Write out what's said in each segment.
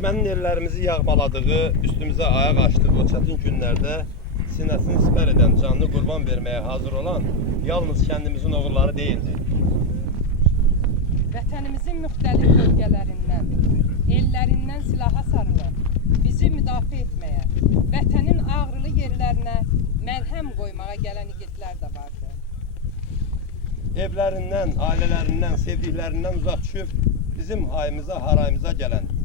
Düşmənin ellərimizi yağmaladığı, üstümüzə ayaq açdığı o çətin günlərdə sinəsini sipər edən, canını qurban verməyə hazır olan yalnız kəndimizin oğulları deyildi. Vətənimizin müxtəlif bölgələrindən, ellərindən silaha sarılır, bizi müdafiə etməyə, vətənin ağrılı yerlərinə məlhəm qoymağa gələn igidlər də vardı. Evlərindən, ailələrindən, sevdiklərindən uzaq düşüb bizim hayımıza, harayımıza gələn,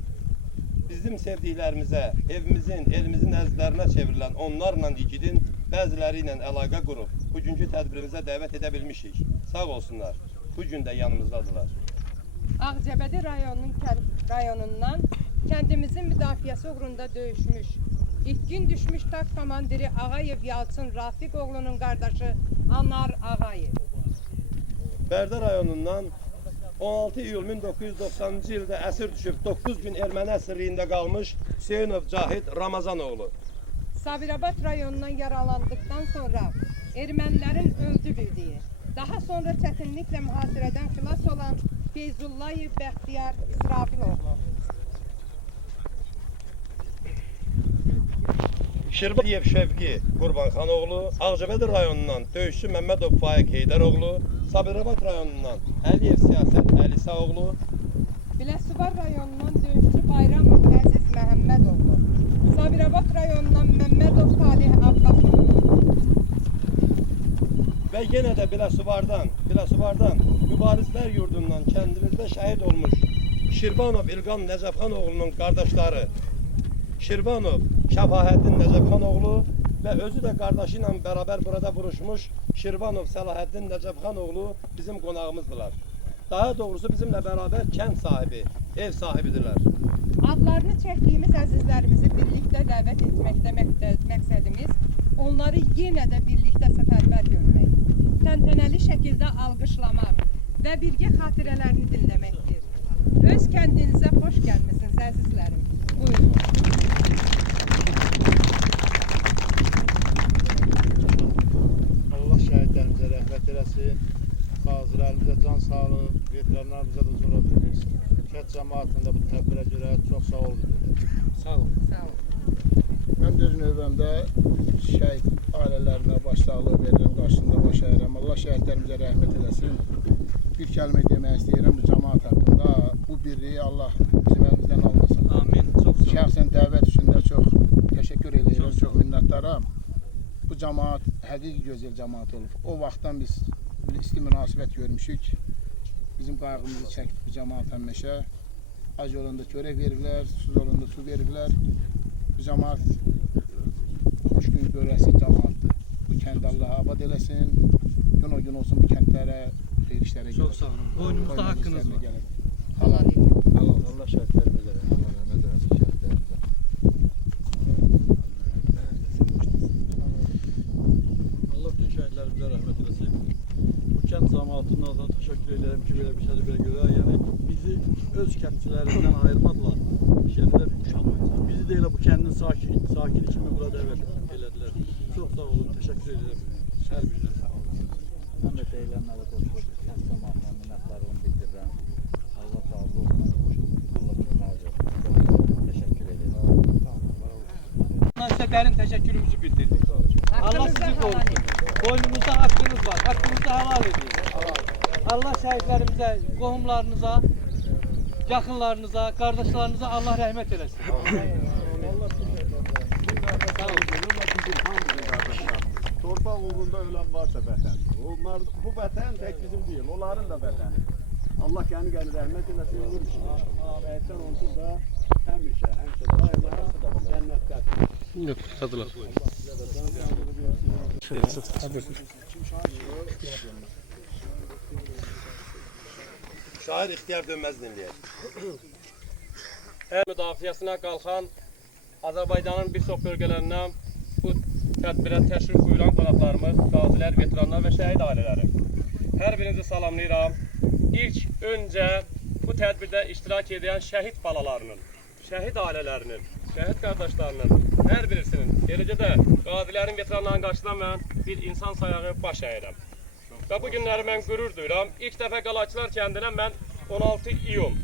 bizim sevdiklərimizə, evimizin, elimizin əzizlərinə çevrilən onlarla igidin bəziləri ilə əlaqə qurub bugünkü tədbirimizə dəvət edə bilmişik. Sağ olsunlar, bugün də yanımızdadılar. Ağcabədi rayonundan kəndimizin müdafiəsi uğrunda döyüşmüş, itkin düşmüş tak komandiri Ağayev Yalçın Rafiq oğlunun qardaşı Anar Ağayev. Bərdə rayonundan 16 iyul 1990-cı ildə əsir düşüb 9 gün erməni əsirliyində qalmış Hüseynov Cahid Ramazanoğlu. Sabirabad rayonundan yaralandıktan sonra ermənilərin öldü bildiyi, daha sonra çətinliklə mühasirədən xilas olan Feyzullayev Bəxtiyar İsrafiloğlu. Şirbayev Şevki Qurbanxanoğlu, Ağcabədi rayonundan döyüşçü Məmmədov Faiq Heydəroğlu, Sabirabad rayonundan Əliyev Siyasət Əlisaoğlu, Biləsuvar rayonundan döyüşçü Bayramov Əziz Məhəmmədoğlu, Sabirabad rayonundan Məmmədov Talih Abbasoğlu və yenə də Biləsuvardan Mübarizlər yurdundan kəndimizdə şəhid olmuş Şirbanov İlqam Nəcəbxanoğlunun qardaşları Şirbanov Şəfahəddin Nəcəbxanoğlu və özü də qardaşı ilə bərabər burada vuruşmuş Şirbanov Səlahəddin Nəcəbxanoğlu bizim qonağımızdılar. Daha doğrusu bizimlə bərabər kənd sahibi, ev sahibidirlər. Adlarını çəkdiyimiz əzizlərimizi birlikdə dəvət etməkdə məqsədimiz onları yenə də birlikdə səfərbər görmək, təntənəli şəkildə alqışlamaq və birgə xatirələrini dinləməkdir. Öz kəndinizə xoş gəlmisiniz əzizlərim. Buyurun. Allah şəhidlərimizə rəhmət eləsin, qazilərimizə can sağlığı, veteranlarımıza da uzun ömür versin. Kənd cəmaatında bu tədbirə görə çox sağ olun. Sağ olun. Sağ olun. Mən də öz növbəmdə şəhid ailələrinə başsağlığı verirəm, qarşısında baş əyirəm. Allah şəhidlərimizə rəhmət eləsin. Bir kəlmə demək istəyirəm bu cəmaat haqqında. Bu birliyi Allah bizim əlimizdən almasın. Amin. Çox sağ olun. Şəxsən dəvət üçün də çox təşəkkür edirəm, çox minnətdaram. Bu cəmaat həqiqi gözəl cəmaat olub. O vaxtdan biz isti münasibət görmüşük. Bizim qayğımızı çəkdik bu cəmaat həmişə. Ac olanda çörək veriblər, susuz olanda su veriblər. Bu cəmaat xoş gün görəsi cəmaatdır. Bu kənd Allah abad eləsin. Gün o gün olsun bu kəndlərə, xeyir işlərə gəlir. Çox sağ olun. Boynumuzda haqqınız var. Halal edin. Allah şəhidlərimizə rəhmət eləsin, şəhidlərimizə. Allah bütün şəhidlərimizə rəhmət eləsin. Bu kənd cəmaatının adına təşəkkür edirəm ki, belə bir tədbirə görə. Yəni bizi öz kəndçilərindən ayırmadılar. Yəni bizi də elə bu kəndin sakini kimi bura dəvət elədilər. Çox sağ olun, təşəkkür edirəm. Hər birinə sağ olun. Mən də deyilənlərə qoşulub kənd cəmaatına minnətlərimi bildirirəm. Allah razı olsun. Allah bilməyəcək. Təşəkkür edirəm. Bundan sizə dərin təşəkkürümüzü bildirdik. Allah sizi qorusun. Boynumuzda haqqınız var. Haqqınızı halal edin. Allah şəhidlərimizə, qohumlarınıza, yaxınlarınıza, qardaşlarınıza Allah rəhmət eləsin. Torpaq uğrunda ölən varsa vətən. Bu vətən tək bizim deyil, onların da vətəni. Allah qəni rəhmət eləsin. Şəhidlər onsuz da həmişə, daima cənnətdə. Yok, tadılar. Şair İxtiyar Dönməz dinləyək. Müdafiəsinə qalxan Azərbaycanın bir çox bölgələrindən bu tədbirə təşrif buyuran qonaqlarımız, qazilər, veteranlar və şəhid ailələri. Hər birinizi salamlayıram. İlk öncə bu tədbirdə iştirak edən şəhid balalarının, şəhid ailələrinin, şəhid qardaşlarının, hər birisinin, eləcə də qazilərin, veteranların qarşısında mən bir insan sayağı baş əyirəm. Və bu günləri mən qürur duyuram. İlk dəfə Qalaçılar kəndinə mən 16 iyun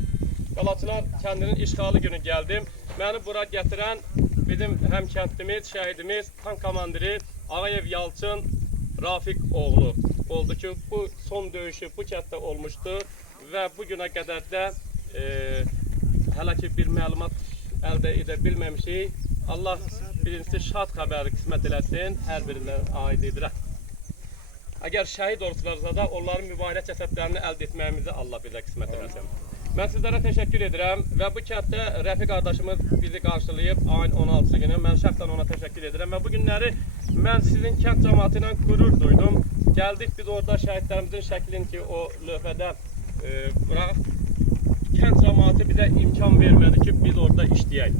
Qalaçılar kəndinin işğalı günü gəldim məni bura gətirən bizim həmkəndlimiz, şəhidimiz, tank komandiri Ağayev Yalçın Rafiq oğlu oldu ki, bu son döyüşü bu kənddə olmuşdu və bu günə qədər də hələ ki bir məlumat əldə edə bilməmişik. Allah birincisi şad xəbəri qismət eləsin, hər birinə aid edirəm. Əgər şəhid olsalarsa da onların mübarək cəsədlərini əldə etməyimizi Allah bizə qismət eləsin. Mən sizlərə təşəkkür edirəm və bu kənddə Rəfi qardaşımız bizi qarşılayıb ayın 16-sı günü. Mən şəxsən ona təşəkkür edirəm və bu günləri mən sizin kənd cəmaatı ilə qürur duydum. Gəldik biz orada şəhidlərimizin şəklini ki o lövhədə bıraq. Kənd cəmaatı bizə imkan vermədi ki biz orada işləyək.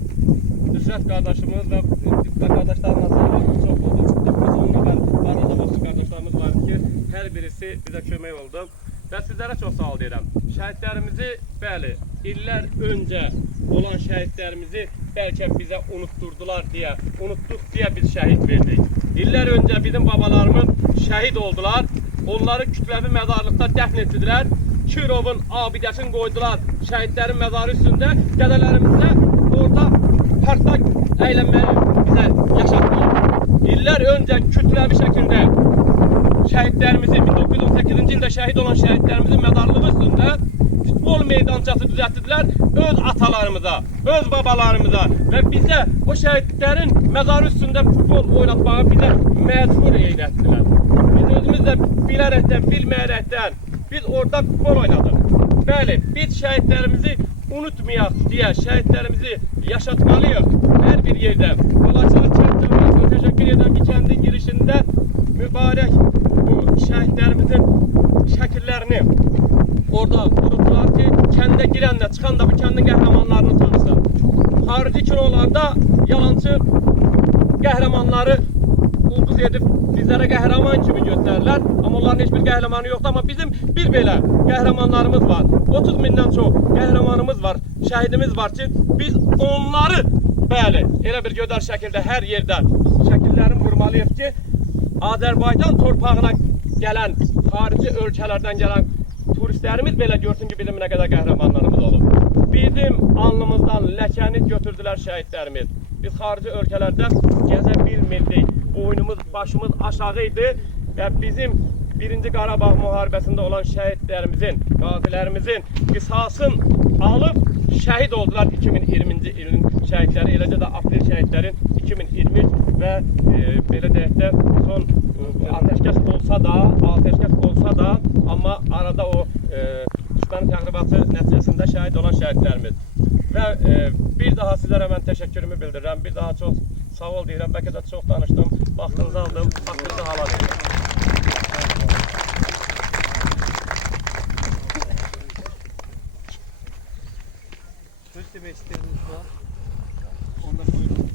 Nüsrət qardaşımız və qardaşlarımız çox oldu. 9-10 nəfər arada boşluq qardaşlarımız var ki, hər birisi bizə kömək oldu. Və sizlərə çox sağ ol deyirəm. Şəhidlərimizi, bəli, illər öncə olan şəhidlərimizi bəlkə bizə unutturdular deyə, unutduq deyə biz şəhid verdik. İllər öncə bizim babalarımız şəhid oldular, onları kütləvi məzarlıqda dəfn etdilər. Kirovun abidəsini qoydular şəhidlərin məzarı üstündə, dədələrimizlə orada partlaq əylənməyi bizə yaşatdılar. İllər öncə kütləvi şəkildə şəhidlərimizi, 1918-ci ildə şəhid olan şəhidlərimizin məzarlığı üstündə futbol meydançası düzəltdilər öz atalarımıza, öz babalarımıza və bizə o şəhidlərin məzarı üstündə futbol oynatmağa bizə məcbur eylətdilər. Biz özümüz də bilərəkdən, bilməyərəkdən biz orada futbol oynadıq. Bəli, biz şəhidlərimizi unutmayaq deyə şəhidlərimizi yaşatmalıyıq hər bir yerdə. Balacılar kənd cəmiyyətinə təşəkkür edən bir kəndin girişində mübarək bu şəhidlərimizin şəkillərini orada vurubdular ki, kəndə girən də, çıxan da bu kəndin qəhrəmanlarını tanısın. Xarici kinolarda yalancı qəhrəmanları ulduz edib bizlərə qəhrəman kimi göstərirlər. Amma onların heç bir qəhrəmanı yoxdur. Amma bizim bir belə qəhrəmanlarımız var. 30 mindən çox qəhrəmanımız var, şəhidimiz var ki, biz onları, bəli, elə bir gözəl şəkildə hər yerdə şəkillərini vurmalıyıq ki, Azərbaycan torpağına gələn, xarici ölkələrdən gələn turistlərimiz belə görsün ki, bizim nə qədər qəhrəmanlarımız olub. Bizim alnımızdan ləkəni götürdülər şəhidlərimiz. Biz xarici ölkələrdə gəzə bilmirdik. Boynumuz, başımız aşağı idi və bizim 1-ci Qarabağ müharibəsində olan şəhidlərimizin, qazilərimizin qisasını alıb şəhid oldular 2020-ci ilin şəhidləri, eləcə də aprel şəhidlərin 2020 və belə deyək də son ateşkəs olsa da, amma arada o düşmənin təxribatı nəticəsində şəhid olan şəhidlərimiz. Və bir daha sizlərə mən təşəkkürümü bildirirəm, bir daha çox sağ ol deyirəm, bəlkə də çox danışdım, vaxtınızı aldım, vaxtınızı halal edirəm. Söz demək istəyiniz var. Onda buyurun.